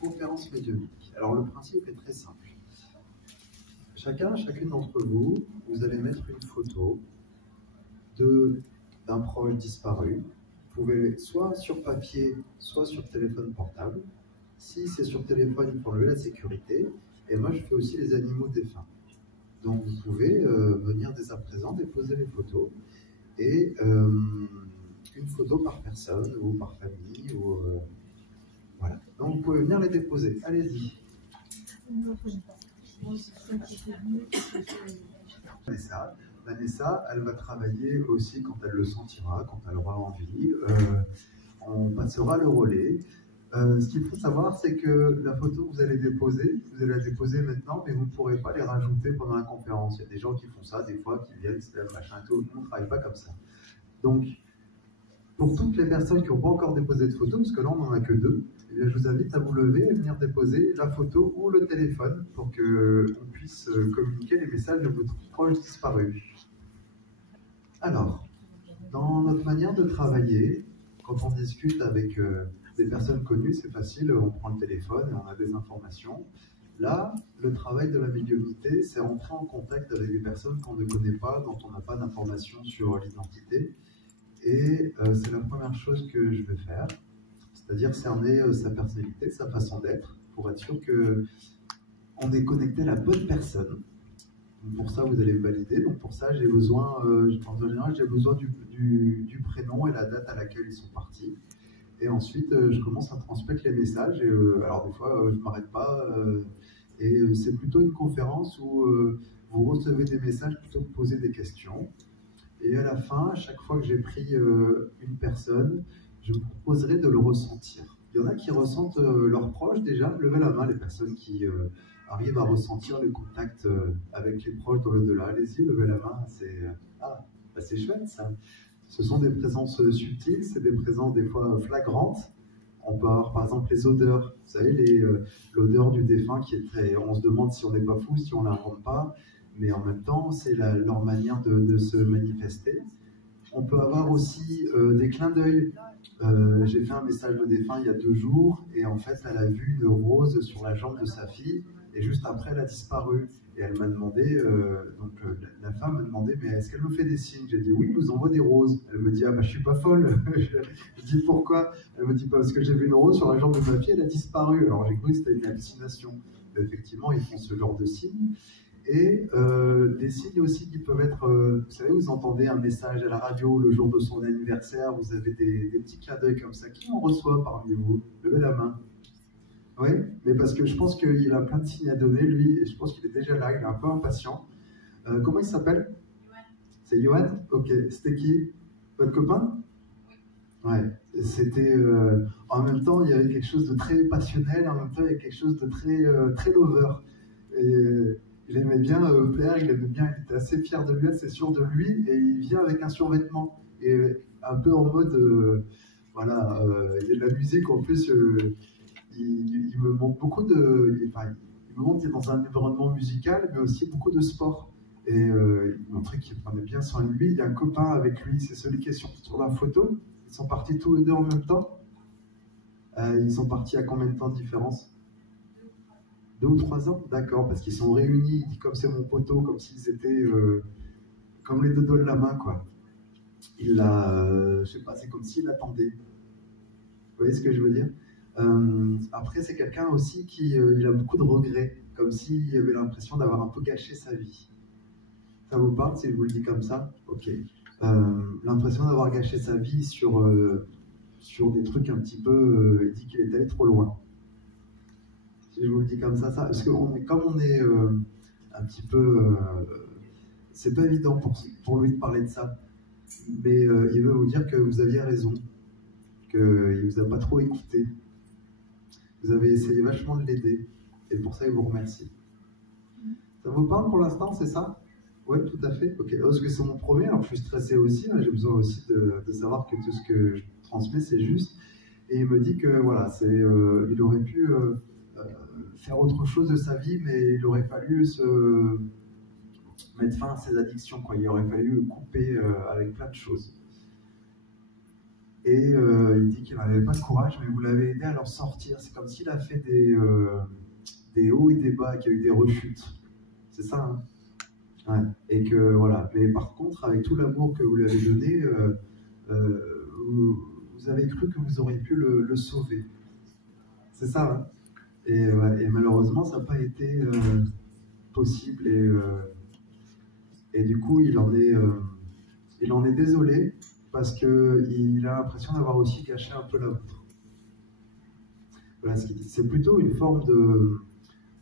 conférence médiumnique. Alors le principe est très simple. Chacune d'entre vous, vous allez mettre une photo d'un proche disparu. Vous pouvez soit sur papier, soit sur téléphone portable. Si c'est sur téléphone, il faut enlever la sécurité. Et moi, je fais aussi les animaux défunts. Donc vous pouvez venir dès à présent déposer les photos. Et une photo par personne ou par famille. Voilà. Donc vous pouvez venir les déposer. Allez-y. Vanessa, elle va travailler aussi quand elle le sentira, quand elle aura envie. On passera le relais. Ce qu'il faut savoir, c'est que la photo que vous allez la déposer maintenant, mais vous ne pourrez pas les rajouter pendant la conférence. Il y a des gens qui font ça, des fois, qui viennent, c'est machin, tout. Nous, on ne travaille pas comme ça. Donc, pour toutes les personnes qui n'ont pas encore déposé de photos, parce que là, on n'en a que 2, je vous invite à vous lever et venir déposer la photo ou le téléphone pour qu'on puisse communiquer les messages de votre proche disparu. Alors, dans notre manière de travailler, quand on discute avec des personnes connues, c'est facile, on prend le téléphone et on a des informations. Là, le travail de la médiumnité, c'est entrer en contact avec des personnes qu'on ne connaît pas, dont on n'a pas d'informations sur l'identité. Et c'est la première chose que je vais faire, c'est-à-dire cerner sa personnalité, sa façon d'être, pour être sûr qu'on est connecté à la bonne personne. Donc pour ça, vous allez me valider. Donc pour ça, j'ai besoin, en général, j'ai besoin du prénom et la date à laquelle ils sont partis. Et ensuite, je commence à transmettre les messages. Et, alors des fois, je ne m'arrête pas. Et c'est plutôt une conférence où vous recevez des messages plutôt que de poser des questions. Et à la fin, à chaque fois que j'ai pris une personne, je vous proposerai de le ressentir. Il y en a qui ressentent leurs proches déjà. Levez la main, les personnes qui arrivent à ressentir le contact avec les proches dans le-delà. Allez-y, levez la main. C'est chouette ça. Ce sont des présences subtiles, c'est des présences des fois flagrantes. On peut avoir par exemple les odeurs. Vous savez, l'odeur du défunt qui est très... On se demande si on n'est pas fou, si on ne l'invente pas. Mais en même temps, c'est leur manière de se manifester. On peut avoir aussi des clins d'œil. J'ai fait un message de défunt il y a 2 jours, et en fait, elle a vu une rose sur la jambe de sa fille, et juste après, elle a disparu. Et elle m'a demandé, la femme m'a demandé, mais est-ce qu'elle me fait des signes? J'ai dit, oui, je vous envoie des roses. Elle me dit, ah bah je suis pas folle. Je dis, pourquoi? Elle me dit, parce que j'ai vu une rose sur la jambe de ma fille, elle a disparu. Alors j'ai cru que c'était une hallucination. Mais effectivement, ils font ce genre de signes. Et des signes aussi qui peuvent être, vous savez, vous entendez un message à la radio le jour de son anniversaire, vous avez des petits clins d'œil comme ça. Qui en reçoit parmi vous? Levez la main. Oui, mais parce que je pense qu'il a plein de signes à donner, lui, et je pense qu'il est déjà là, il est un peu impatient. Comment il s'appelle? C'est Johan? Ok, c'était qui? Votre copain? Ouais, c'était... en même temps, il y avait quelque chose de très passionnel, en même temps, il y avait quelque chose de très, très lover. Et il aimait bien plaire, il était assez fier de lui, assez sûr de lui, et il vient avec un survêtement. Et un peu en mode... voilà, il y a de la musique, en plus... il me montre beaucoup de... Enfin, il me montre qu'il est dans un environnement musical, mais aussi beaucoup de sport. Et il montrait qu'il prenait bien soin de lui. Il y a un copain avec lui, c'est celui qui est sur la photo. Ils sont partis tous les 2 en même temps. Ils sont partis à combien de temps de différence? 2 ou 3 ans? D'accord, parce qu'ils sont réunis, comme c'est mon poteau, comme s'ils étaient comme les 2 doigts de la main, quoi. Il a, je sais pas, c'est comme s'il attendait. Vous voyez ce que je veux dire? Après, c'est quelqu'un aussi qui il a beaucoup de regrets, comme s'il avait l'impression d'avoir un peu gâché sa vie. Ça vous parle si je vous le dis comme ça? Ok. L'impression d'avoir gâché sa vie sur des trucs un petit peu... il dit qu'il est allé trop loin. Si je vous le dis comme ça, parce que comme on est un petit peu... c'est pas évident pour lui de parler de ça. Mais il veut vous dire que vous aviez raison, qu'il ne vous a pas trop écouté. Vous avez essayé vachement de l'aider, et pour ça, il vous remercie. Ça vous parle pour l'instant, c'est ça? Oui, tout à fait. Ok. Parce que c'est mon premier, alors je suis stressé aussi, hein, j'ai besoin aussi de savoir que tout ce que je transmets, c'est juste. Et il me dit que voilà, il aurait pu faire autre chose de sa vie, mais il aurait fallu mettre fin à ses addictions, quoi. Il aurait fallu couper avec plein de choses. Et il dit qu'il n'avait pas de courage, mais vous l'avez aidé à leur sortir. C'est comme s'il a fait des hauts et des bas, qu'il y a eu des rechutes. C'est ça, hein? Ouais. Et que voilà. Mais par contre, avec tout l'amour que vous lui avez donné, vous avez cru que vous auriez pu le sauver. C'est ça, hein? Et malheureusement, ça n'a pas été possible. Et du coup, il en est désolé parce qu'il a l'impression d'avoir aussi gâché un peu la vôtre. Voilà ce qu'il dit. C'est plutôt une forme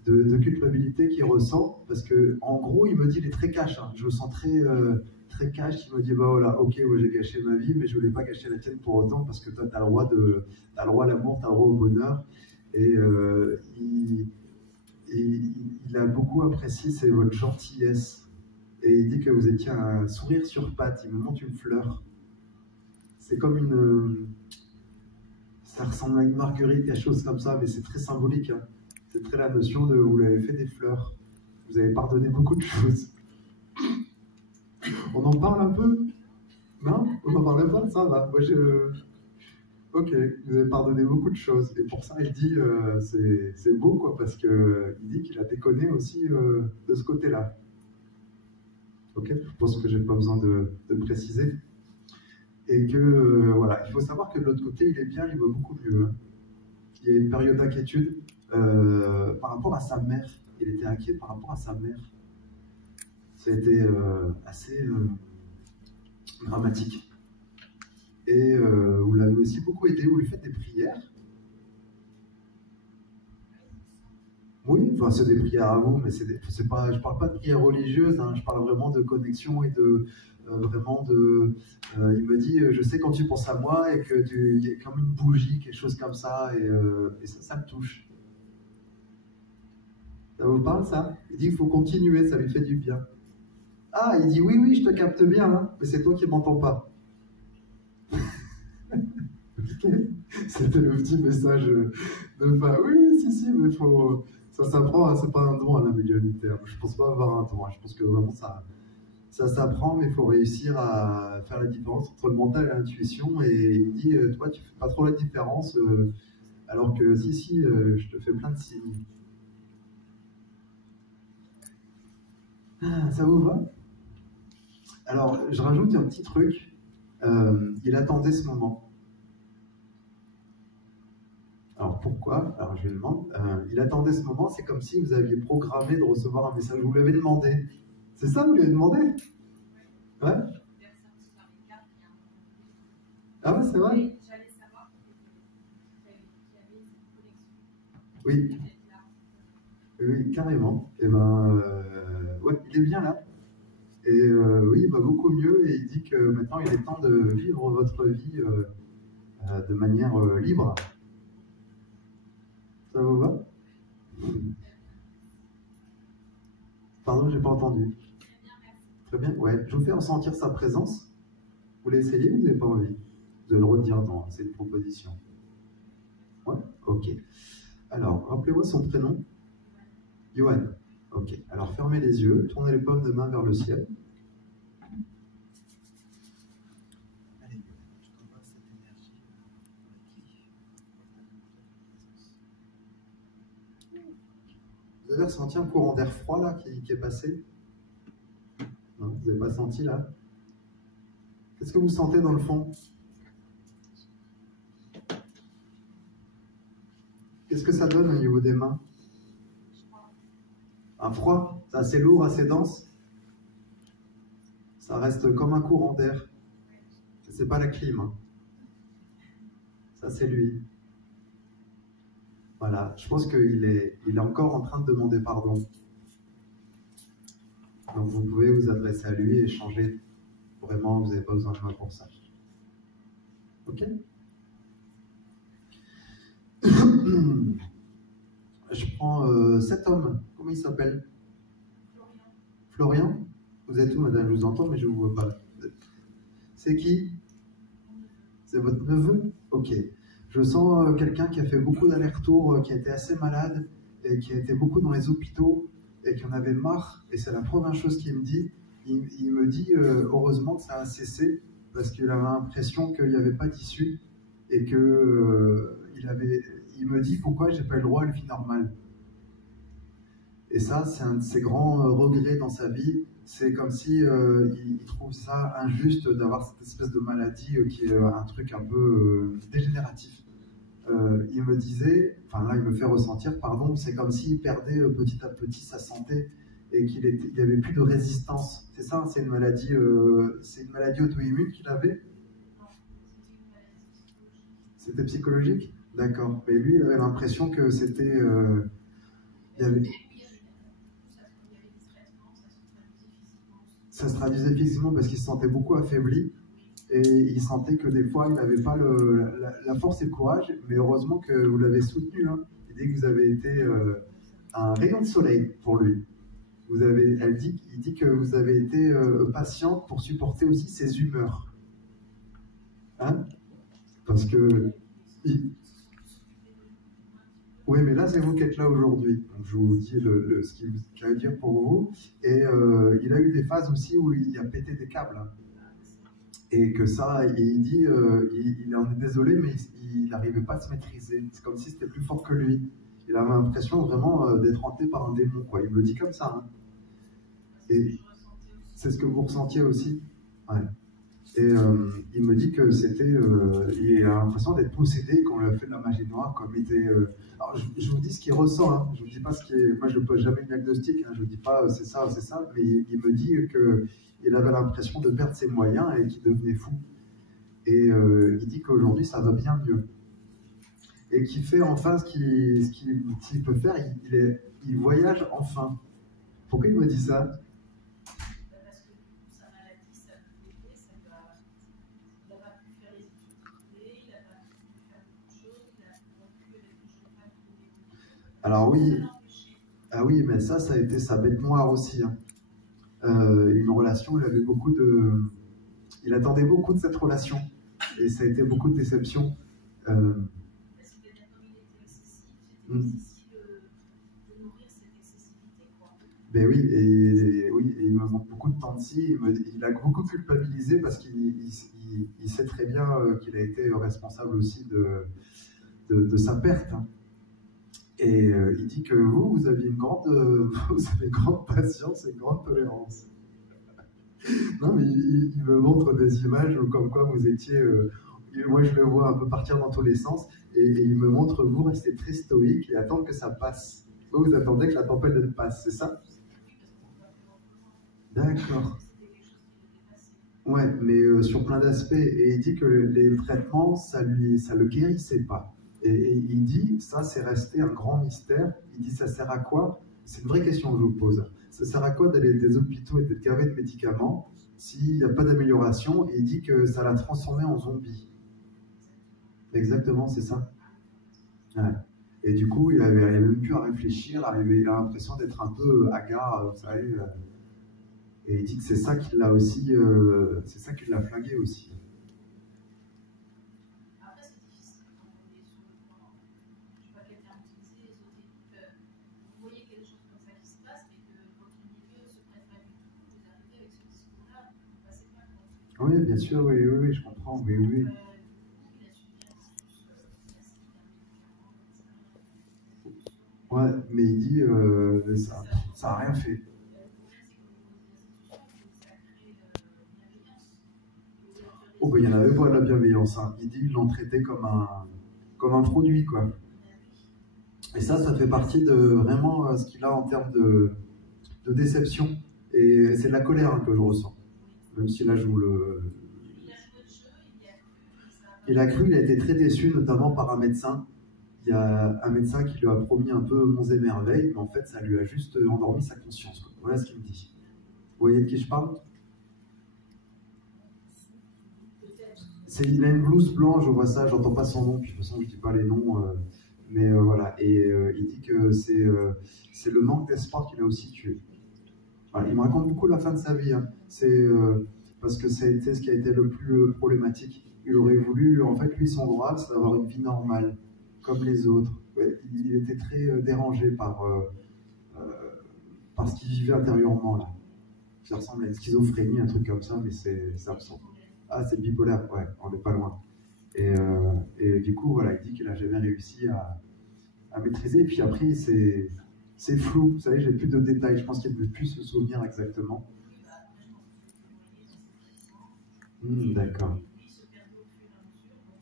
de culpabilité qu'il ressent parce que, en gros, il me dit, il est très cash. Hein. Je le sens très cash. Il me dit, bah voilà, ok, moi j'ai gâché ma vie, mais je ne voulais pas gâcher la tienne pour autant parce que toi, tu as le droit à l'amour, tu as le droit au bonheur. Et il a beaucoup apprécié votre gentillesse. Et il dit que vous étiez un sourire sur pattes. Il me montre une fleur. C'est comme ça ressemble à une marguerite, quelque chose comme ça, mais c'est très symbolique. Hein. C'est très la notion de vous lui avez fait des fleurs. Vous avez pardonné beaucoup de choses. On en parle un peu? Non? On n'en parle pas? Ça va. Moi, ok, vous avez pardonné beaucoup de choses. Et pour ça, il dit, c'est beau, quoi, parce qu'il dit qu'il a déconné aussi de ce côté-là. Ok, je pense que j'ai pas besoin de préciser. Et que, voilà, il faut savoir que de l'autre côté, il est bien, il va beaucoup mieux. Hein. Il y a une période d'inquiétude par rapport à sa mère. Il était inquiet par rapport à sa mère. Ça a été assez dramatique. Et vous l'avez aussi beaucoup aidé, vous lui faites des prières. Oui, enfin c'est des prières à vous, mais c'est pas, je parle pas de prières religieuses, hein, je parle vraiment de connexion et de vraiment de. Il me dit, je sais quand tu penses à moi et que il y a comme une bougie, quelque chose comme ça, et ça me touche. Ça vous parle ça? Il dit, il faut continuer, ça lui fait du bien. Ah, il dit, oui, oui, je te capte bien, hein, mais c'est toi qui m'entends pas. Okay. C'était le petit message de fin. Oui, oui, si, mais faut. Ça s'apprend, c'est pas un don à la médiumnité. Je pense pas avoir un don. Je pense que vraiment ça s'apprend, mais il faut réussir à faire la différence entre le mental et l'intuition. Et il dit, toi, tu fais pas trop la différence, alors que si, je te fais plein de signes. Ah, ça vous va? Alors, je rajoute un petit truc. Il attendait ce moment. Alors pourquoi? Alors je lui demande. Il attendait ce moment, c'est comme si vous aviez programmé de recevoir un message. Vous lui avez demandé. C'est ça, vous lui avez demandé? Ouais? Ah ouais, c'est vrai? Oui. Oui, carrément. Et ben, ouais, il est bien là. Et oui, il va beaucoup mieux et il dit que maintenant il est temps de vivre votre vie de manière libre. Ça vous va? Pardon, j'ai pas entendu. Très bien, ouais. Je vous fais ressentir sa présence. Vous voulez essayer ou vous n'avez pas envie? Vous allez le redire dans cette proposition. Ouais? Ok. Alors, rappelez-moi son prénom. Johan. Ok. Alors, fermez les yeux, tournez les paumes de main vers le ciel. Allez, je t'envoie cette énergie. Vous avez ressenti un courant d'air froid là qui est passé? Non, vous n'avez pas senti là? Qu'est-ce que vous sentez dans le fond? Qu'est-ce que ça donne au niveau des mains? Un froid? C'est assez lourd, assez dense? Ça reste comme un courant d'air. C'est pas la clim. Hein. Ça, c'est lui. Voilà, je pense qu'il est encore en train de demander pardon. Donc vous pouvez vous adresser à lui et échanger. Vraiment, vous n'avez pas besoin de moi pour ça. Ok? Je prends cet homme. Comment il s'appelle? Florian. Vous êtes où, madame? Je vous entends, mais je ne vous vois pas. C'est qui? C'est votre neveu? Ok. Je sens quelqu'un qui a fait beaucoup d'allers-retours, qui a été assez malade, et qui a été beaucoup dans les hôpitaux, et qui en avait marre. Et c'est la première chose qu'il me dit. Il me dit, heureusement que ça a cessé, parce qu'il avait l'impression qu'il n'y avait pas d'issue et il me dit pourquoi j'ai pas eu le droit à une vie normale. Et ça, c'est un de ses grands regrets dans sa vie. C'est comme si il trouve ça injuste d'avoir cette espèce de maladie qui est un truc un peu dégénératif. Il me disait, enfin là il me fait ressentir, pardon, c'est comme s'il perdait petit à petit sa santé et qu'il n'y avait plus de résistance. C'est ça, c'est une maladie auto-immune qu'il avait? C'était psychologique? D'accord. Mais lui, il avait l'impression que c'était... il y avait... Ça se traduisait physiquement parce qu'il se sentait beaucoup affaibli et il sentait que des fois il n'avait pas la force et le courage, mais heureusement que vous l'avez soutenu. Hein. Il dit que vous avez été un rayon de soleil pour lui. Il dit que vous avez été patiente pour supporter aussi ses humeurs. Hein? Parce que... Oui, mais là, c'est vous qui êtes là aujourd'hui. Donc, je vous dis ce qu'il a à dire pour vous. Et il a eu des phases aussi où il a pété des câbles. Hein. Et que ça, il dit, il en est désolé, mais il n'arrivait pas à se maîtriser. C'est comme si c'était plus fort que lui. Il avait l'impression vraiment d'être hanté par un démon, quoi. Il me le dit comme ça. Hein. Et c'est ce que vous ressentiez aussi. Ouais. Et il me dit que c'était, il a l'impression d'être possédé qu'on lui a fait de la magie noire, comme il était. Alors je vous dis ce qu'il ressent. Hein. Je vous dis pas ce qui est. Moi, je ne pose jamais de diagnostic. Hein. Je vous dis pas c'est ça, mais il me dit que il avait l'impression de perdre ses moyens et qu'il devenait fou. Et il dit qu'aujourd'hui, ça va bien mieux. Et qu'il fait enfin ce qu'il peut faire. Il voyage enfin. Pourquoi il me dit ça? Alors oui, ah oui, mais ça a été sa bête noire aussi. Hein. Une relation, il attendait beaucoup de cette relation, et ça a été beaucoup de déception. Ben oui, et il me manque beaucoup de temps de ci. Il a beaucoup culpabilisé parce qu'il sait très bien qu'il a été responsable aussi de sa perte. Hein. Et il dit que vous avez une grande patience et une grande tolérance. Non, mais il me montre des images comme quoi vous étiez... moi, je le vois un peu partir dans tous les sens. Et il me montre, vous restez très stoïque et attendre que ça passe. Vous attendez que la tempête elle passe, c'est ça? D'accord. Ouais, mais sur plein d'aspects. Et il dit que les traitements, ça le guérissait pas. Et il dit, ça c'est resté un grand mystère. Il dit, ça sert à quoi? C'est une vraie question que je vous pose. Ça sert à quoi d'aller des hôpitaux et d'être gavé de médicaments s'il n'y a pas d'amélioration? Et il dit que ça l'a transformé en zombie. Exactement, c'est ça. Ouais. Et du coup, il n'avait même plus à réfléchir. Il a l'impression d'être un peu hagard, vous savez. Et il dit que c'est ça qui l'a aussi, c'est ça qui l'a flingué aussi. Après, c'est difficile quand on est sur le point, je ne sais pas quel terme utiliser, ésotérique. Vous voyez quelque chose comme ça qui se passe, mais que votre milieu ne se prête pas du tout. Vous arrivez avec ce discours-là, vous ne passez pas. Oui, bien sûr, oui, je comprends, oui. Ouais, mais il dit ça n'a rien fait. Oh, ben, il n'y en avait pas de la bienveillance. Hein. Il dit qu'ils l'ont traité comme un produit, quoi. Et ça fait partie de vraiment ce qu'il a en termes de déception. Et c'est de la colère hein, que je ressens. Même si là, je vous le... Il a cru, il a été très déçu, notamment par un médecin. Il y a un médecin qui lui a promis un peu monts et merveilles, mais en fait, ça lui a juste endormi sa conscience. Quoi. Voilà ce qu'il me dit. Vous voyez de qui je parle? Il a une blouse blanche, je vois ça, j'entends pas son nom, puis de toute façon, je dis pas les noms, mais voilà. Et il dit que c'est le manque d'espoir qui l'a aussi tué. Voilà, il me raconte beaucoup la fin de sa vie. Hein. C'est parce que ça a été ce qui a été le plus problématique. Il aurait voulu, en fait, lui, son droit, c'est d'avoir une vie normale, comme les autres. Ouais, il était très dérangé par ce qu'il vivait intérieurement, là. Ça ressemble à une schizophrénie, un truc comme ça, mais c'est absent. Ah, c'est bipolaire, ouais, on n'est pas loin. Et du coup, voilà, il dit qu'il n'a jamais réussi à maîtriser. Et puis après, c'est flou. Vous savez, j'ai plus de détails. Je pense qu'il ne peut plus se souvenir exactement. D'accord.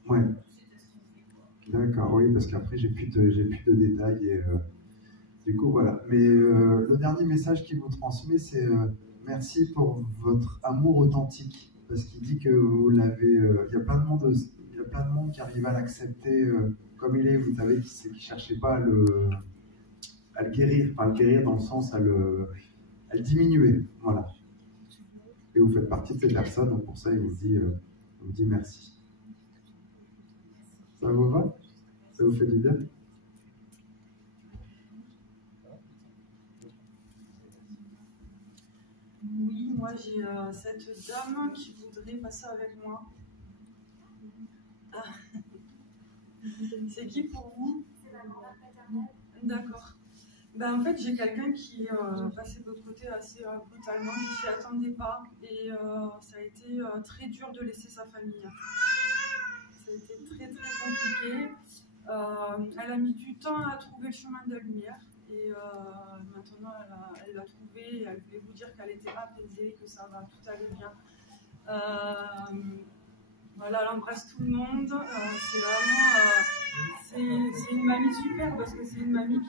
Ouais. D'accord, oui, parce qu'après, j'ai plus de détails. Du coup, voilà. Mais le dernier message qu'il vous transmet, c'est merci pour votre amour authentique. Parce qu'il dit que vous l'avez. Il y a plein de monde, il y a plein de monde qui arrive à l'accepter comme il est. Vous savez, qui ne cherchait pas à le guérir. Enfin, à le guérir dans le sens à le diminuer. Voilà. Et vous faites partie de ces personnes. Donc pour ça, il vous dit merci. Ça vous va? Ça vous fait du bien? Oui, moi j'ai cette dame qui voudrait passer avec moi. Ah. C'est qui pour vous? C'est la grand-mère paternelle. D'accord. Ben, en fait, j'ai quelqu'un qui est passé de l'autre côté assez brutalement, qui s'y attendait pas. Et ça a été très dur de laisser sa famille. Ça a été très très compliqué. Elle a mis du temps à trouver le chemin de la lumière. Et maintenant, elle l'a trouvé. Et elle voulait vous dire qu'elle était apaisée, que ça va, tout allait bien. Voilà, elle embrasse tout le monde. C'est vraiment c'est une mamie super parce que c'est une mamie qui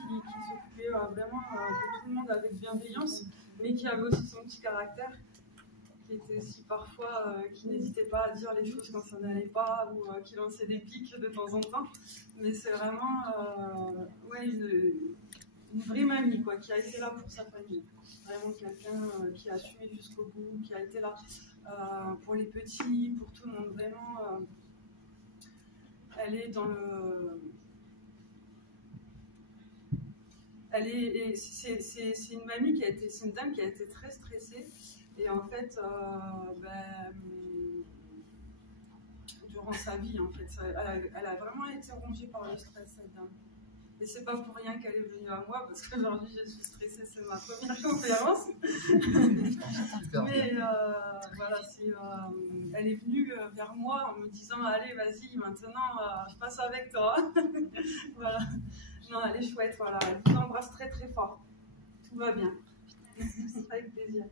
s'occupait vraiment de tout le monde avec bienveillance, mais qui avait aussi son petit caractère, qui était aussi parfois, qui n'hésitait pas à dire les choses quand ça n'allait pas ou qui lançait des piques de temps en temps. Mais c'est vraiment ouais, une vraie mamie quoi, qui a été là pour sa famille. Vraiment quelqu'un qui a assumé jusqu'au bout, qui a été là pour les petits, pour tout le monde. Vraiment, elle est dans le... C'est une mamie qui a été... C'est une dame qui a été très stressée. Et en fait, durant sa vie, en fait, elle a vraiment été rongée par le stress, cette dame. Et c'est pas pour rien qu'elle est venue à moi, parce qu'aujourd'hui je suis stressée, c'est ma première conférence. Mais voilà, elle est venue vers moi en me disant allez, vas-y, maintenant je passe avec toi. Voilà. Non, elle est chouette, voilà. Elle vous embrasse très très fort. Tout va bien. Avec plaisir.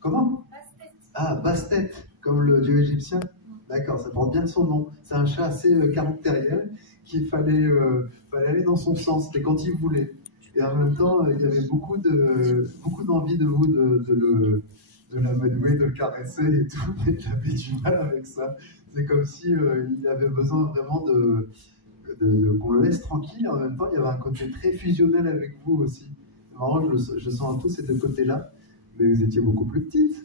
Comment? Ah, Bastet, comme le dieu égyptien. D'accord, ça porte bien son nom. C'est un chat assez caractériel qu'il fallait aller dans son sens. C'était quand il voulait. Et en même temps, il y avait beaucoup d'envie de vous de l'amadouer, de le caresser et tout. Mais il avait du mal avec ça. C'est comme si il avait besoin vraiment qu'on le laisse tranquille. Et en même temps, il y avait un côté très fusionnel avec vous aussi. Marrant, je sens un peu ces deux côtés-là. Mais vous étiez beaucoup plus petite.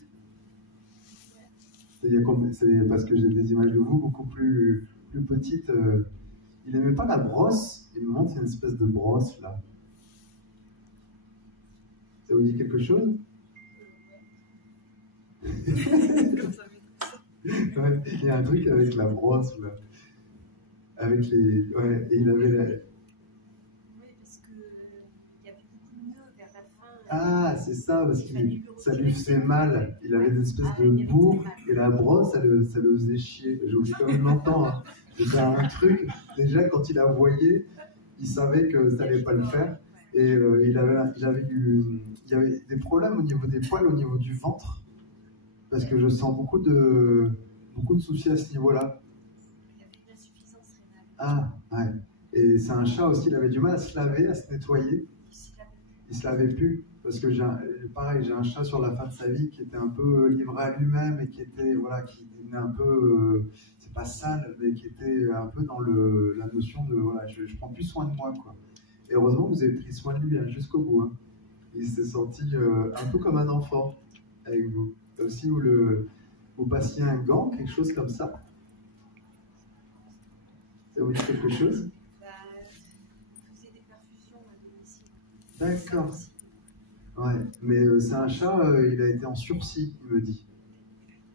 C'est parce que j'ai des images de vous beaucoup plus petites. Il n'aimait pas la brosse. Il me montre une espèce de brosse là. Ça vous dit quelque chose? Ouais, il y a un truc avec la brosse là. Avec les. Ouais, et il avait la. Oui, parce qu'il y avait beaucoup de nœuds vers la fin. Ah, c'est ça, parce que ça lui faisait mal. Il avait des espèces de bourre, et la brosse, ça le faisait chier. J'ai oublié comme il l'entend. Hein. C'était un truc, déjà, quand il la voyait, il savait que ça n'allait pas le faire. Et il y avait des problèmes au niveau des poils, au niveau du ventre, parce que je sens beaucoup de soucis à ce niveau-là. Il y avait une insuffisance rénale. Ah, ouais. Et c'est un chat aussi, il avait du mal à se laver, à se nettoyer. Il se lavait plus. Parce que pareil, j'ai un chat sur la fin de sa vie qui était un peu livré à lui-même et qui était un peu, c'est pas sale, mais qui était un peu dans la notion de, voilà, je prends plus soin de moi, quoi. Et heureusement, vous avez pris soin de lui hein, jusqu'au bout. Hein. Il s'est senti un peu comme un enfant avec vous. Comme si vous passiez un gant, quelque chose comme ça. Ça vous dit quelque chose? Vous faisiez des perfusions à domicile. D'accord. Ouais, mais c'est un chat, il a été en sursis, il me dit.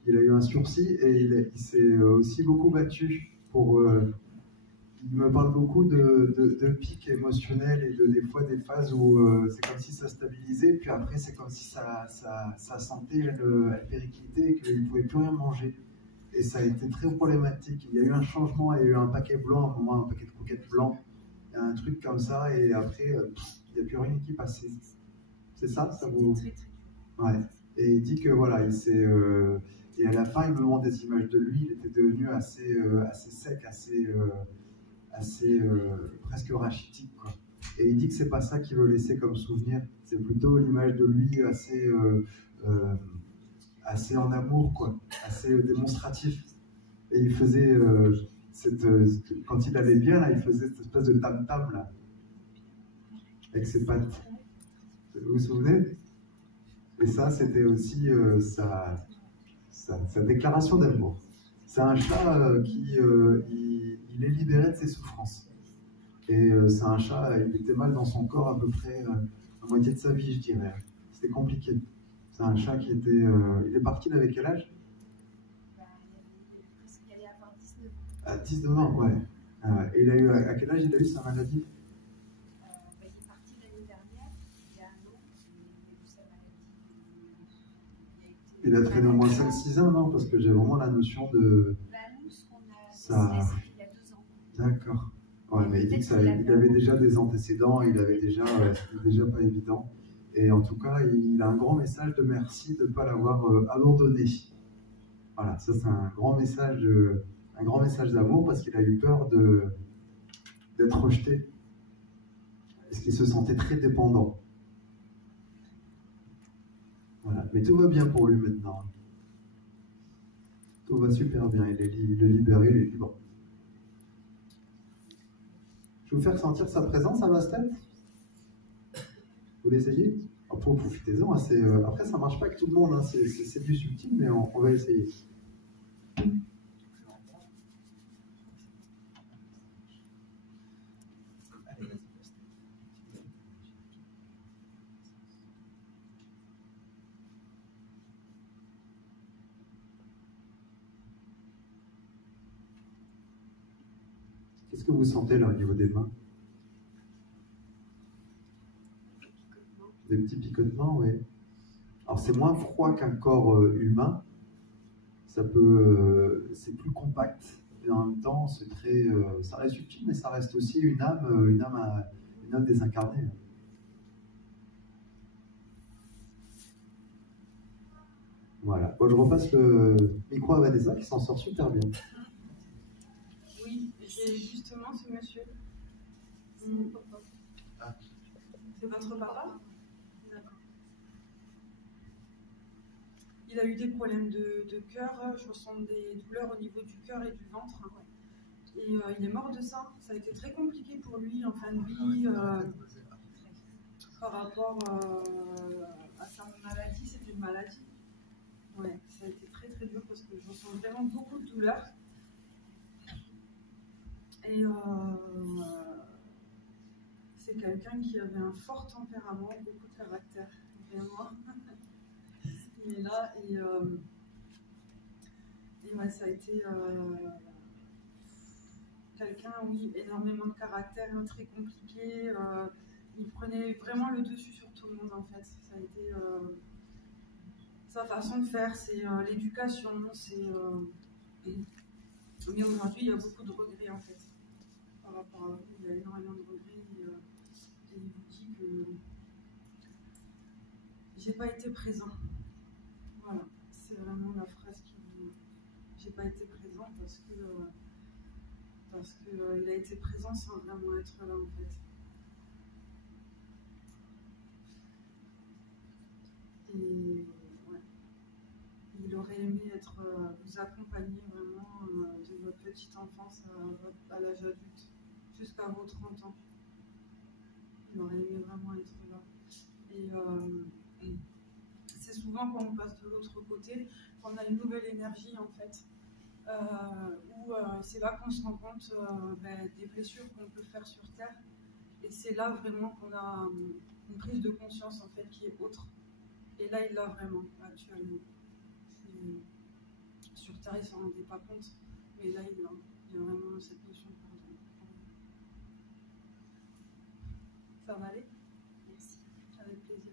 Il a eu un sursis et il s'est aussi beaucoup battu pour il me parle beaucoup de pics émotionnels et des fois des phases où c'est comme si ça stabilisait, puis après c'est comme si sa santé elle périclitait et qu'il ne pouvait plus rien manger. Et ça a été très problématique. Il y a eu un changement, il y a eu un paquet blanc, à un moment un paquet de croquettes blancs, un truc comme ça, et après il n'y a plus rien qui passait. C'est ça, ça vous... Très, très dur. Ouais. Et il dit que voilà, et à la fin, il me montre des images de lui, il était devenu assez sec, presque rachitique, quoi. Et il dit que c'est pas ça qu'il veut laisser comme souvenir, c'est plutôt l'image de lui assez en amour, quoi, assez démonstratif. Et il faisait quand il allait bien là, il faisait cette espèce de tam-tam là, avec ses pattes. Vous vous souvenez? Et ça, c'était aussi sa déclaration d'amour. C'est un chat il est libéré de ses souffrances. Et c'est un chat, il était mal dans son corps à peu près la moitié de sa vie, je dirais. C'était compliqué. C'est un chat qui était... il est parti, il avait quel âge? Il allait avoir 19 ans. À 19 ans, ouais. Et il a eu, à quel âge il a eu sa maladie? Il est parti l'année dernière, il y a un an, il a eu sa maladie. Il a traîné au moins 5-6 ans, non? Parce que j'ai vraiment la notion de... Nous, ce qu'on a ça... décelé, il y a 2 ans. D'accord. Ouais, mais il dit qu'il avait déjà des antécédents, il avait déjà, c'était déjà pas évident. Et en tout cas, il a un grand message de merci de ne pas l'avoir abandonné. Voilà, ça c'est un grand message d'amour parce qu'il a eu peur d'être rejeté. Parce qu'il se sentait très dépendant. Voilà. Mais tout va bien pour lui maintenant. Tout va super bien, il est libéré, il est libre. Je vais vous faire sentir sa présence à Bastet. Vous l'essayez? Profitez-en. Après, ça ne marche pas avec tout le monde. Hein. C'est du subtil, mais on va essayer. Qu'est-ce que vous sentez là au niveau des mains? Des petits picotements, oui. Alors c'est moins froid qu'un corps humain. C'est plus compact. Et en même temps, ça reste subtil, mais ça reste aussi une âme désincarnée. Voilà. Bon, je repasse le micro à Vanessa qui s'en sort super bien. Oui, j'ai justement ce monsieur. C'est mon papa. Ah. C'est votre papa? D'accord. Il a eu des problèmes de cœur, je ressens des douleurs au niveau du cœur et du ventre. Et il est mort de ça. Ça a été très compliqué pour lui en fin de vie. Par rapport à sa maladie, c'était une maladie. Ouais, ça a été très très dur parce que je ressens vraiment beaucoup de douleurs. Et c'est quelqu'un qui avait un fort tempérament, beaucoup de caractère, vraiment. Il est là et ouais, ça a été quelqu'un, oui, énormément de caractère, très compliqué. Il prenait vraiment le dessus sur tout le monde en fait. Ça a été sa façon de faire, c'est l'éducation, mais aujourd'hui il y a beaucoup de regrets en fait. Par rapport à lui, il y a énormément de regrets et il vous dit que j'ai pas été présent. Voilà, c'est vraiment la phrase qui dit j'ai pas été présent parce que il a été présent sans vraiment être là en fait. Et ouais, il aurait aimé vous accompagner vraiment de votre petite enfance à l'âge adulte jusqu'à vos 30 ans. Il aurait aimé vraiment être là. Et c'est souvent quand on passe de l'autre côté qu'on a une nouvelle énergie en fait. Où c'est là qu'on se rend compte des blessures qu'on peut faire sur Terre. Et c'est là vraiment qu'on a une prise de conscience en fait qui est autre. Et là, il l'a vraiment actuellement. Sur Terre, il ne s'en rendait pas compte. Mais là, il a vraiment cette notion de pardon. Ça va aller? Merci. Avec plaisir.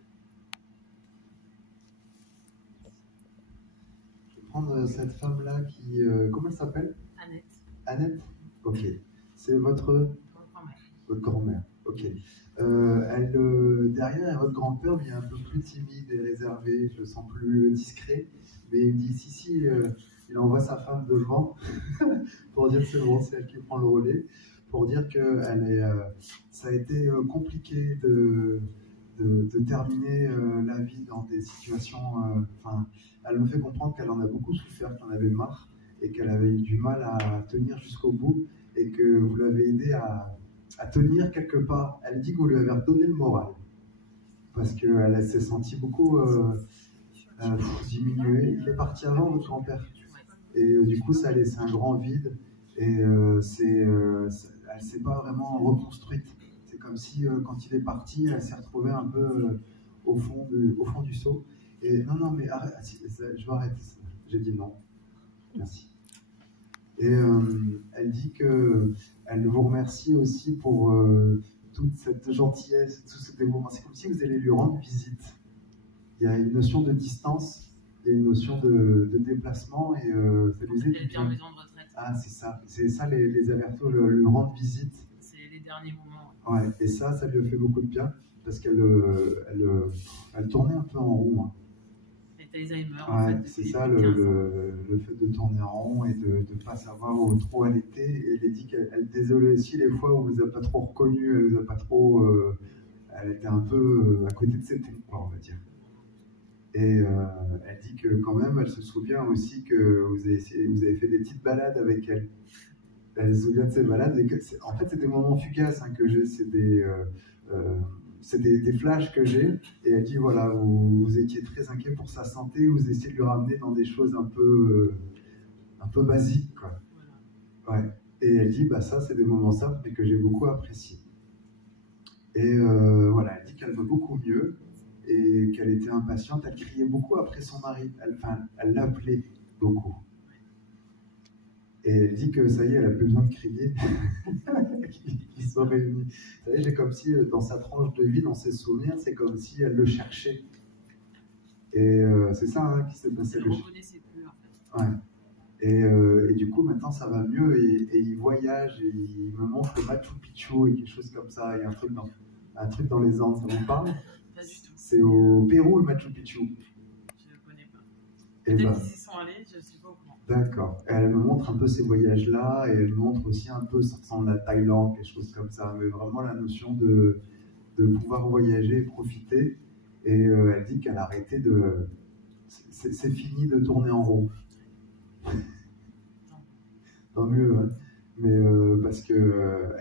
Je vais prendre cette femme-là qui... comment elle s'appelle? Annette. Annette? Ok. C'est votre Grand-mère. grand-mère. Ok. Derrière, votre grand-père, il est un peu plus timide et réservé, je le sens plus discret. Mais il me dit, si, il envoie sa femme devant pour dire c'est bon, c'est elle qui prend le relais, pour dire que ça a été compliqué de terminer la vie dans des situations... elle me fait comprendre qu'elle en a beaucoup souffert, qu'elle en avait marre, et qu'elle avait eu du mal à tenir jusqu'au bout, et que vous l'avez aidé à tenir quelque part. Elle dit que vous lui avez redonné le moral, parce qu'elle s'est sentie beaucoup diminuée. Il est parti avant, votre grand-père. Et du coup, ça a laissé un grand vide, et elle ne s'est pas vraiment reconstruite. C'est comme si, quand il est parti, elle s'est retrouvée un peu au fond du seau. Et non, mais arrête, je vais arrêter ça. J'ai dit non. Merci. Et elle dit qu'elle vous remercie aussi pour toute cette gentillesse, tout ce dévouement. C'est comme si vous allez lui rendre visite. Il y a une notion de distance, il y a une notion de déplacement, et ça lui aide. Elle vient en maison de retraite. Ah, c'est ça les allers-retours, lui rendre visite. C'est les derniers moments. Ouais, et ça lui a fait beaucoup de bien, parce qu'elle tournait un peu en rond. Hein. Alzheimer. Ouais, en fait, c'est ça le fait de tourner en rond et de ne pas savoir où trop elle était. Et elle dit qu'elle désolait aussi les fois où elle ne vous a pas trop reconnu, elle vous a pas trop. Elle était un peu à côté de ses pompes, quoi, on va dire. Et elle dit que quand même, elle se souvient aussi que vous avez fait des petites balades avec elle. Elle se souvient de ces balades. En fait, c'est des moments fugaces hein, que j'ai. C'est des flashs que j'ai, et elle dit voilà, vous étiez très inquiet pour sa santé, vous essayez de lui ramener dans des choses un peu basiques, quoi. Ouais. Et elle dit bah ça c'est des moments simples mais que j'ai beaucoup apprécié. Et voilà, elle dit qu'elle va beaucoup mieux et qu'elle était impatiente, elle criait beaucoup après son mari, elle l'appelait beaucoup. Et elle dit que ça y est, elle a plus besoin de crier, qu'ils sont réunis. Vous savez, c'est comme si dans sa tranche de vie, dans ses souvenirs, c'est comme si elle le cherchait. Et c'est ça hein, qui s'est passé. Elle ne reconnaissait plus en fait. Ouais. Et du coup, maintenant ça va mieux et il voyage et il me montre le Machu Picchu et quelque chose comme ça. Il y a un truc dans les Andes, ça vous parle? Pas du tout. C'est au Pérou le Machu Picchu. Je ne connais pas. Peut-être qu'ils y sont allés, je ne suis pas au courant. D'accord. Elle me montre un peu ces voyages-là et elle me montre aussi un peu, ça ressemble à la Thaïlande, quelque chose comme ça, mais vraiment la notion de pouvoir voyager, profiter. Et elle dit qu'elle a arrêté de... C'est fini de tourner en rond. Tant mieux, hein. Mais parce que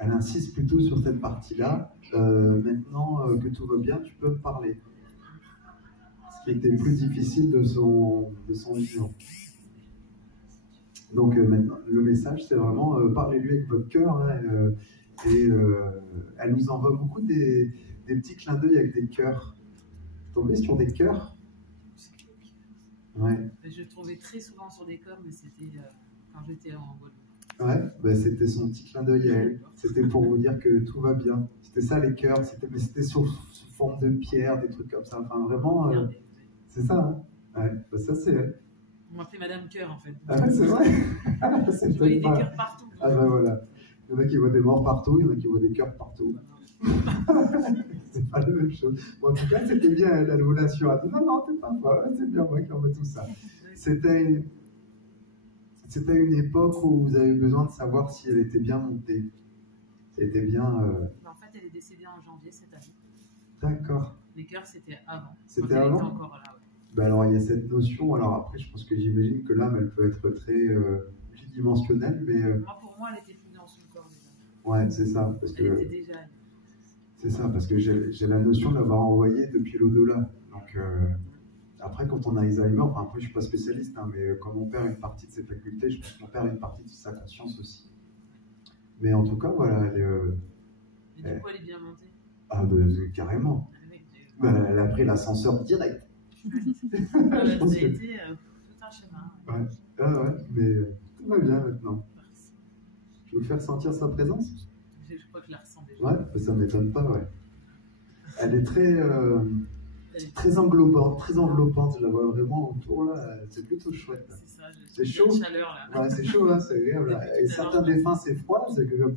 elle insiste plutôt sur cette partie-là. Maintenant que tout va bien, tu peux me parler. Ce qui était plus difficile de son vivant. Donc maintenant, le message, c'est vraiment parlez-lui avec votre cœur. Hein, et elle nous envoie beaucoup des petits clins d'œil avec des cœurs. Vous tombez sur des cœurs? Ouais. Je le trouvais très souvent sur des cœurs, mais c'était quand j'étais en Guadeloupe. Ouais, bah c'était son petit clin d'œil à elle. C'était pour vous dire que tout va bien. C'était ça les cœurs, mais c'était sous forme de pierre, des trucs comme ça. Enfin vraiment, c'est ça. Hein. Ouais, bah, ça c'est elle. On m'appelait Madame Cœur en fait. Ah, c'est vrai. Je voyais des cœurs partout. Ah ben voilà. Il y en a qui voient des morts partout, il y en a qui voient des cœurs partout. C'est pas la même chose. Bon, en tout cas, c'était bien, elle vous l'assure. Elle dit non, t'es pas folle, c'est bien moi qui envoie tout ça. C'était une époque où vous avez besoin de savoir si elle était bien montée. Si elle était bien. En fait, elle est décédée en janvier cette année. D'accord. Les cœurs, c'était avant. C'était quand elle avant. était encore là. Ouais. Ben alors, il y a cette notion. Alors après, je pense que j'imagine que l'âme, elle peut être très multidimensionnelle, mais. Moi, pour moi, elle était plus dans son corps déjà. Ouais, c'est ça. Parce elle que. était déjà. C'est ça, parce que j'ai la notion de l'avoir envoyé depuis l'au-delà. Donc. Après, quand on a Alzheimer, enfin, après, je ne suis pas spécialiste, hein, mais quand on perd une partie de ses facultés, je pense qu'on perd une partie de sa conscience aussi. Mais en tout cas, voilà, Et du coup, elle est bien montée. Ah, ben, carrément. Elle a pris l'ascenseur direct. Je pense que... été tout un chemin. Ouais. Ah ouais, mais tout va bien maintenant. Je vais vous faire sentir sa présence. Je crois que je la ressens déjà. Ouais, ça ne m'étonne pas, ouais. Elle est très enveloppante, je la vois vraiment autour là, c'est plutôt chouette. C'est chaud. Chaleur, là. Ouais, c'est chaud, hein, c'est agréable. Là. Et certains défunts, c'est froid, c'est que comme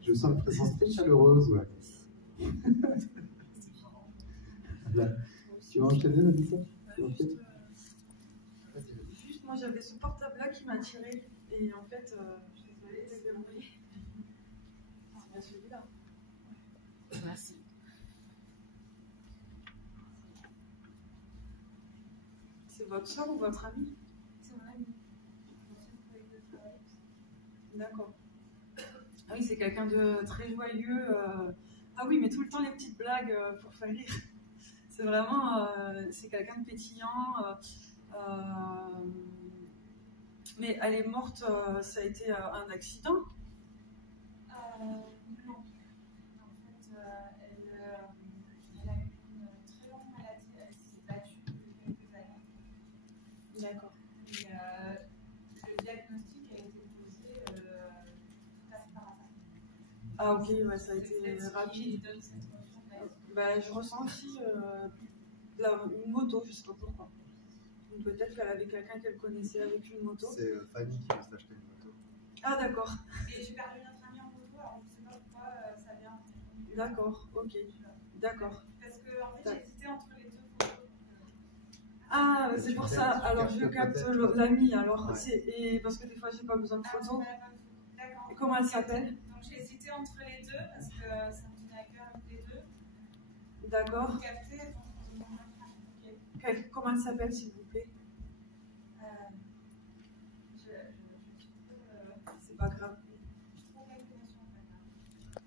je sens une présence très chaleureuse, ouais. Là. Tu vas enchaîner, Vanessa? Juste, moi j'avais ce portable-là qui m'a attiré, et en fait, je suis désolée, c'est verrouillé. C'est bien celui-là. Merci. C'est votre soeur ou votre ami? C'est mon ami. D'accord. Ah oui, c'est quelqu'un de très joyeux. Ah oui, mais tout le temps les petites blagues pour faire rire. C'est vraiment, c'est quelqu'un de pétillant. Mais elle est morte, ça a été un accident? Non. En fait, elle a eu une très longue maladie. Elle s'est battue depuis quelques années. D'accord. Et le diagnostic a été posé presque par hasard. Ah ok, ouais, ça a été rapide. Donne cette notion de maladie. Bah, je ressens aussi une moto, je ne sais pas pourquoi. Peut-être qu'elle avait quelqu'un qu'elle connaissait avec une moto. C'est Fanny qui veut s'acheter une moto. Ah d'accord. Et j'ai perdu notre ami en moto, alors je ne sais pas pourquoi ça vient. D'accord, ok. D'accord. Parce que en fait, j'ai hésité entre les deux photos. Ah, c'est pour ça. Alors je capte l'ami. Alors Ouais. et parce que des fois j'ai pas besoin de photos. D'accord. Et comment elle s'appelle? Donc j'ai hésité entre les deux parce que ça me tenait à cœur une des deux. D'accord. Vous captez, donc ok. Comment elle s'appelle, s'il vous plaît? C'est pas grave. Je trouve la connexion en fait.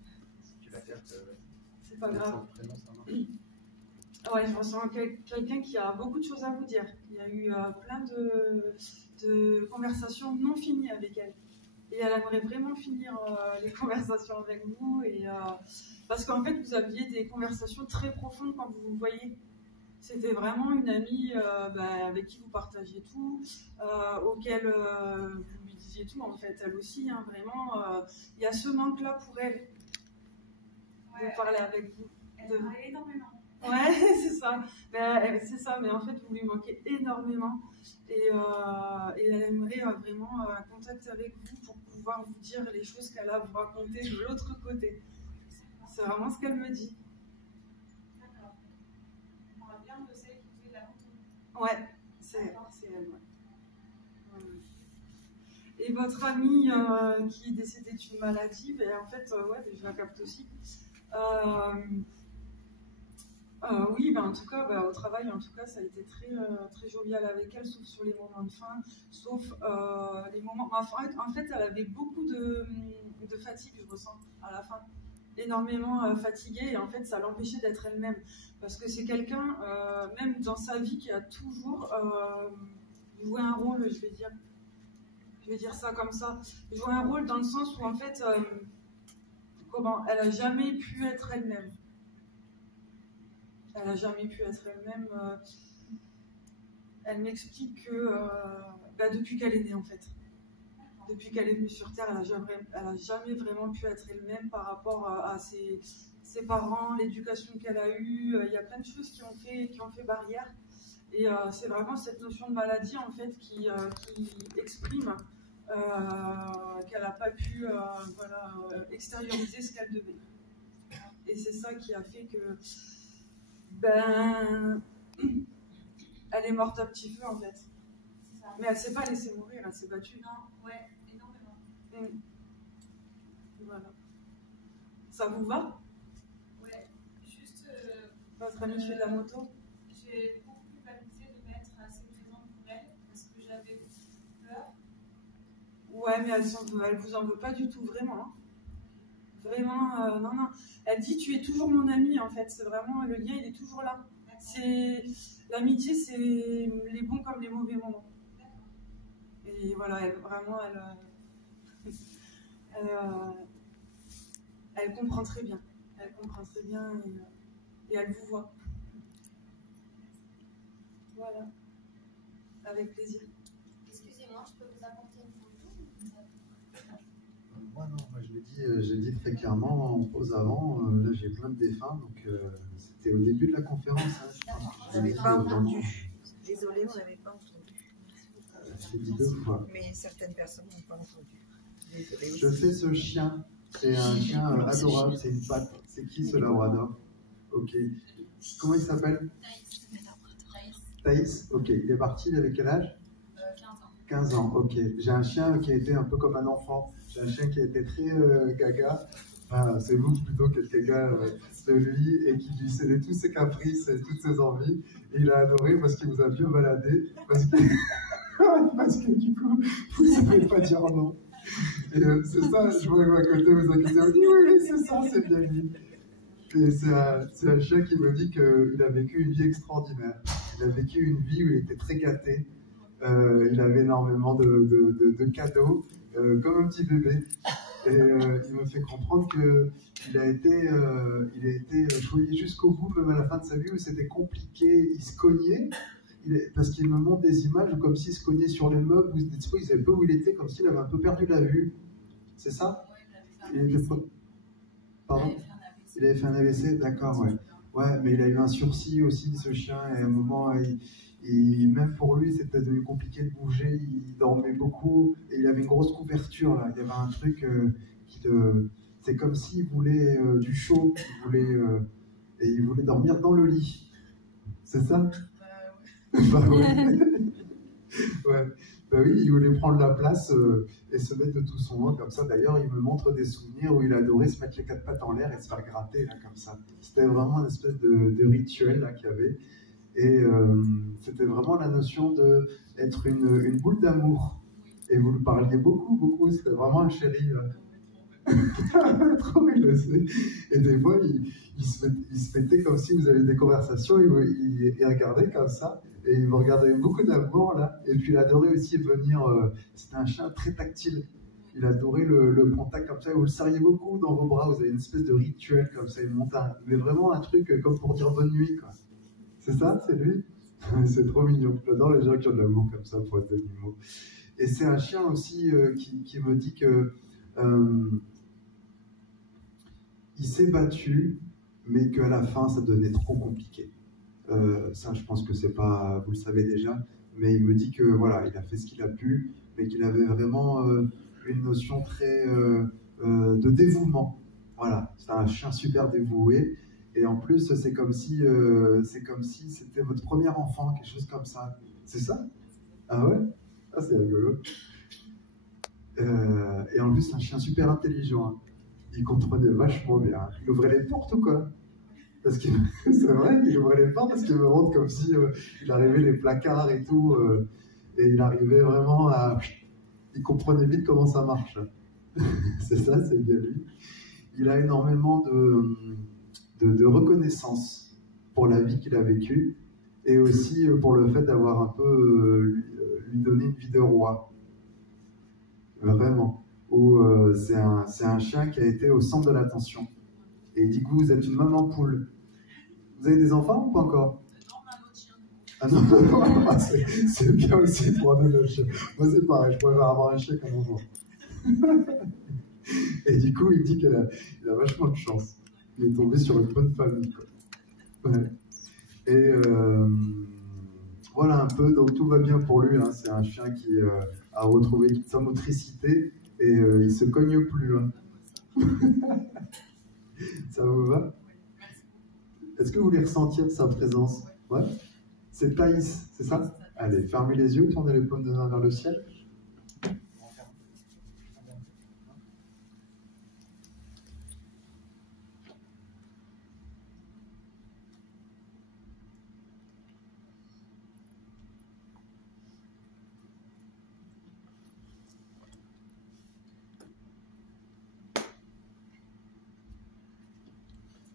Tu vas dire que C'est pas grave. prénom, ça marche. Ouais, je ressens quelqu'un qui a beaucoup de choses à vous dire. Il y a eu plein de conversations non finies avec elle. Et elle aimerait vraiment finir les conversations avec vous. Parce qu'en fait, vous aviez des conversations très profondes quand vous vous voyez. C'était vraiment une amie avec qui vous partagiez tout, auquel vous lui disiez tout, en fait, elle aussi, hein, vraiment. Il y a ce manque-là pour elle de parler avec vous. Elle parlait énormément. Ouais, c'est ça. C'est ça, mais en fait, vous lui manquez énormément. Et elle aimerait vraiment un contact avec vous pour pouvoir vous dire les choses qu'elle a à vous raconter de l'autre côté. C'est vraiment ce qu'elle me dit. D'accord. On parle bien de celle qui faisait la moto. Ouais, c'est elle. Ouais. Et votre amie qui est décédée d'une maladie, ben, en fait, je la capte aussi. Oui, ben, en tout cas, au travail, en tout cas, ça a été très, très jovial avec elle, sauf sur les moments de fin, sauf les moments. En fait, elle avait beaucoup de fatigue, je ressens, à la fin. Énormément fatiguée, et en fait, ça l'empêchait d'être elle-même. Parce que c'est quelqu'un, même dans sa vie, qui a toujours joué un rôle, je vais dire ça comme ça, joué un rôle dans le sens où, en fait, elle n'a jamais pu être elle-même. Elle n'a jamais pu être elle-même. Elle m'explique que depuis qu'elle est née, en fait, depuis qu'elle est venue sur Terre, elle n'a jamais vraiment pu être elle-même par rapport à ses parents, l'éducation qu'elle a eue. Il y a plein de choses qui ont fait barrière. Et c'est vraiment cette notion de maladie, en fait, qui exprime qu'elle n'a pas pu extérioriser ce qu'elle devait. Et c'est ça qui a fait que elle est morte à petit feu, en fait. C'est ça. Mais elle ne s'est pas laissée mourir, elle s'est battue. Non, ouais, énormément. Voilà. Ça vous va? Ouais, juste. Votre amie fait de la moto? J'ai beaucoup culpabilisé de m'être assez présente pour elle parce que j'avais peur. Ouais, mais elle vous en veut pas du tout, vraiment. Hein. Vraiment, non. Elle dit, tu es toujours mon amie, en fait. C'est vraiment, le lien, il est toujours là. L'amitié, c'est les bons comme les mauvais moments. Et voilà, elle comprend très bien. Elle comprend très bien et elle vous voit. Voilà. Avec plaisir. Excusez-moi, je peux vous apporter une photo? Moi, non, moi, j'ai dit très clairement en pause avant, là j'ai plein de défunts, donc c'était au début de la conférence. Hein, je pense que On n'avait pas entendu. Désolée, on n'avait pas entendu. Je l'ai dit 2 fois. Mais certaines personnes n'ont pas entendu. Désolée. Je fais ce chien, c'est un chien adorable, c'est une patte. C'est qui ce labrador? Ok. Comment il s'appelle? Thaïs. Ok. Il est parti, il avait quel âge? 15 ans, ok. J'ai un chien qui a été un peu comme un enfant. J'ai un chien qui a été très gaga. Enfin, c'est vous plutôt qui êtes gaga de lui et qui lui cédait tous ses caprices et toutes ses envies. Et il a adoré parce qu'il vous a bien baladé. Parce que du coup, vous ne savez pas dire non. Et c'est ça, je vois à côté vous inquiétez, vous dites oui, c'est ça, c'est bien lui. Et c'est un chien qui me dit qu'il a vécu une vie extraordinaire. Il a vécu une vie où il était très gâté. Il avait énormément de cadeaux, comme un petit bébé. Et il me fait comprendre qu'il a été choyé jusqu'au bout, même à la fin de sa vie, où c'était compliqué, il se cognait. Parce qu'il me montre des images comme s'il se cognait sur les meubles, il ne savait pas où il était, comme s'il avait un peu perdu la vue. C'est ça? Pardon? Il avait fait un AVC, d'accord, ouais. Ouais, mais il a eu un sursis aussi, ce chien, et à un moment, même pour lui, c'était devenu compliqué de bouger, il dormait beaucoup, et il avait une grosse couverture, là. Il y avait un truc c'est comme s'il voulait du chaud, et il voulait dormir dans le lit. C'est ça? Bah ouais. Ouais. Bah oui, il voulait prendre la place et se mettre de tout son long comme ça. D'ailleurs, il me montre des souvenirs où il adorait se mettre les 4 pattes en l'air et se faire gratter là comme ça. C'était vraiment une espèce de rituel là qu'il y avait. Et c'était vraiment la notion d'être une boule d'amour. Et vous le parliez beaucoup, beaucoup. C'était vraiment un chéri. Trop il le sait. Et des fois, il se mettait comme si vous aviez des conversations, il regardait comme ça. Et il me regardait avec beaucoup d'amour, là. Et puis, il adorait aussi venir... c'était un chien très tactile. Il adorait le contact comme ça. Vous le serriez beaucoup dans vos bras. Vous avez une espèce de rituel comme ça, une montagne. Mais vraiment un truc comme pour dire bonne nuit, quoi. C'est ça? C'est lui? C'est trop mignon. J'adore les gens qui ont de l'amour comme ça pour être animaux. Et c'est un chien aussi qui me dit que... il s'est battu, mais qu'à la fin, ça devenait trop compliqué. Ça, je pense que c'est pas, vous le savez déjà, mais il me dit que voilà, il a fait ce qu'il a pu, mais qu'il avait vraiment une notion très de dévouement. Voilà, c'est un chien super dévoué, et en plus, c'est comme si c'était votre premier enfant, quelque chose comme ça. C'est ça? Ah ouais? Ah, c'est rigolo. Et en plus, c'est un chien super intelligent. Hein. Il comprenait vachement bien. Il ouvrait les portes ou quoi? Parce que c'est vrai qu'il ouvrait les portes parce qu'il me montre comme si il arrivait les placards et tout, et il arrivait vraiment à... Il comprenait vite comment ça marche. C'est ça, c'est bien lui. Il a énormément de reconnaissance pour la vie qu'il a vécue et aussi pour le fait d'avoir un peu lui donné une vie de roi. Vraiment. Où c'est un chien qui a été au centre de l'attention. Et du coup, vous êtes une maman poule. Vous avez des enfants ou pas encore? Non, un autre chien. Ah non, c'est bien aussi pour un autre chien. Moi, c'est pareil, je préfère avoir un chien qu'un enfant. Et du coup, il dit qu'il a vachement de chance. Il est tombé sur une bonne famille, quoi. Ouais. Et voilà un peu, donc tout va bien pour lui. Hein. C'est un chien qui a retrouvé sa motricité et il se cogne plus. Hein. Ça vous va? Est-ce que vous voulez ressentir sa présence? Ouais. C'est Thaïs, c'est ça? Allez, fermez les yeux, tournez les paumes de main vers le ciel.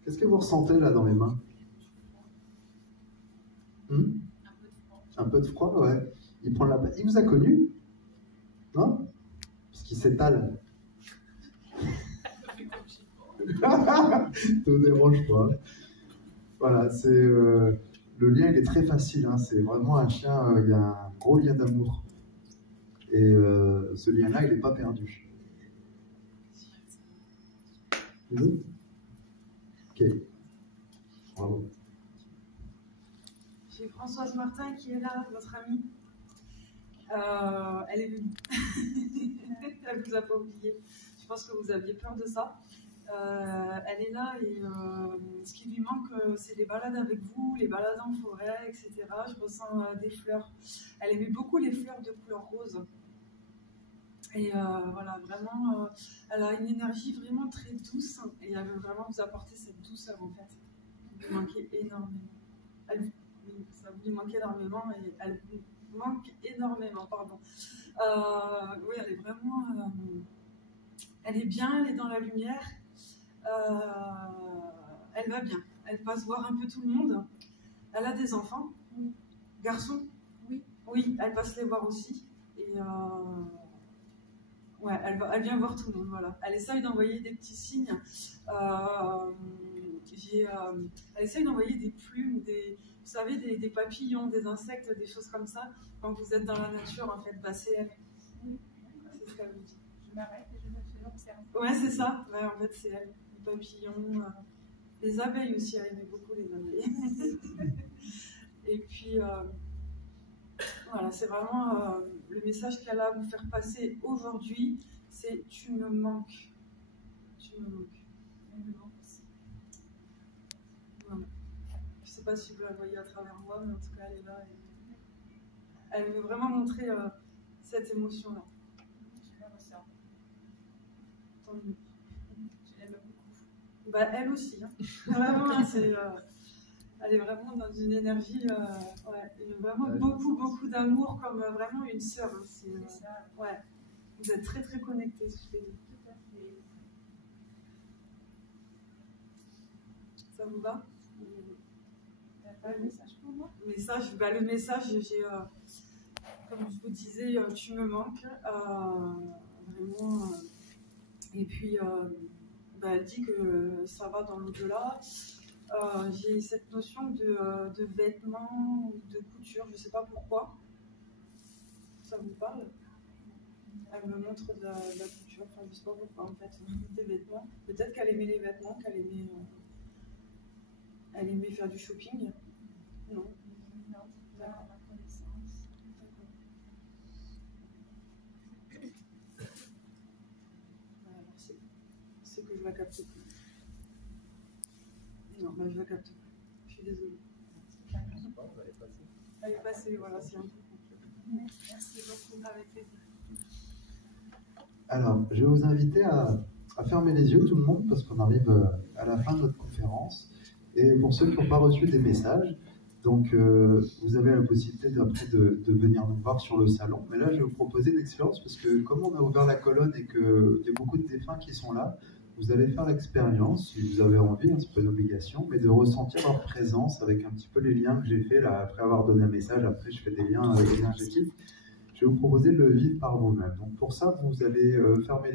Qu'est-ce que vous ressentez là dans les mains? Un peu de froid, ouais. Il prend la... Il vous a connu? Non? Parce qu'il s'étale. Ne dérange pas. Voilà, c'est... le lien, il est très facile. Hein. C'est vraiment un chien, il y a un gros lien d'amour. Et ce lien-là, il n'est pas perdu. Oui. Ok. Bravo. J'ai Françoise Martin qui est là, votre amie. Elle est venue. Elle vous a pas oublié. Je pense que vous aviez peur de ça. Elle est là et ce qui lui manque, c'est les balades avec vous, les balades en forêt, etc. Je ressens des fleurs. Elle aimait beaucoup les fleurs de couleur rose. Et voilà, vraiment, elle a une énergie vraiment très douce et elle veut vraiment vous apporter cette douceur en fait. Vous lui manquez énormément. Ça vous lui manque énormément et elle vous manque énormément, pardon. Oui, elle est vraiment... elle est bien, elle est dans la lumière. Elle va bien. Elle passe voir un peu tout le monde. Elle a des enfants. Oui. Garçons. Oui. Oui, elle passe les voir aussi. Et ouais, elle vient voir tout le monde. Voilà. Elle essaye d'envoyer des petits signes. Elle essaye d'envoyer des plumes, vous savez, des papillons, des insectes, des choses comme ça. Quand vous êtes dans la nature, en fait, bah, c'est elle. Oui. C'est ce qu'elle vous dit. Je m'arrête et je l'observe. Ouais, c'est ça. Ouais, en fait, c'est elle. Les papillons, les abeilles aussi. Elle aimait beaucoup les abeilles. Et puis, voilà, c'est vraiment le message qu'elle a à vous faire passer aujourd'hui, c'est « tu me manques ». Tu me manques. Elle me manque aussi. Voilà. Je ne sais pas si vous la voyez à travers moi, mais en tout cas, elle est là. Et elle veut vraiment montrer cette émotion-là. Je la ressens. Tant mieux. Je l'aime beaucoup. Bah, elle aussi. Hein. Vraiment, elle est vraiment dans une énergie, ouais, vraiment beaucoup d'amour, comme vraiment une sœur. Hein. C'est ça. Ouais. Vous êtes très très connectés, je les deux. Tout à fait. Ça vous va? Tu n'as pas le message pour moi? Le message, j'ai, comme je vous disais, tu me manques, vraiment. Et puis, elle dit que ça va dans l'au-delà. J'ai cette notion de vêtements ou de couture, je ne sais pas pourquoi. Ça vous parle? Elle me montre de la couture, enfin, je ne sais pas pourquoi en fait, des vêtements. Peut-être qu'elle aimait les vêtements, elle aimait faire du shopping. Non. Non, pas à ma connaissance. Alors, c'est que je la capte plus. Non, je la capte plus. Je suis désolée. Elle est passée, voilà, c'est un peu compliqué. Merci beaucoup, avec plaisir. Alors, je vais vous inviter à fermer les yeux, tout le monde, parce qu'on arrive à la fin de notre conférence. Et pour ceux qui n'ont pas reçu des messages, donc vous avez la possibilité après de venir nous voir sur le salon. Mais là, je vais vous proposer une expérience, parce que comme on a ouvert la colonne et qu'il y a beaucoup de défunts qui sont là, vous allez faire l'expérience, si vous avez envie, hein, c'est pas une obligation, mais de ressentir leur présence avec un petit peu les liens que j'ai fait là, après avoir donné un message. Après, je fais des liens énergétiques. Je vais vous proposer de le vivre par vous-même. Donc pour ça, vous allez fermer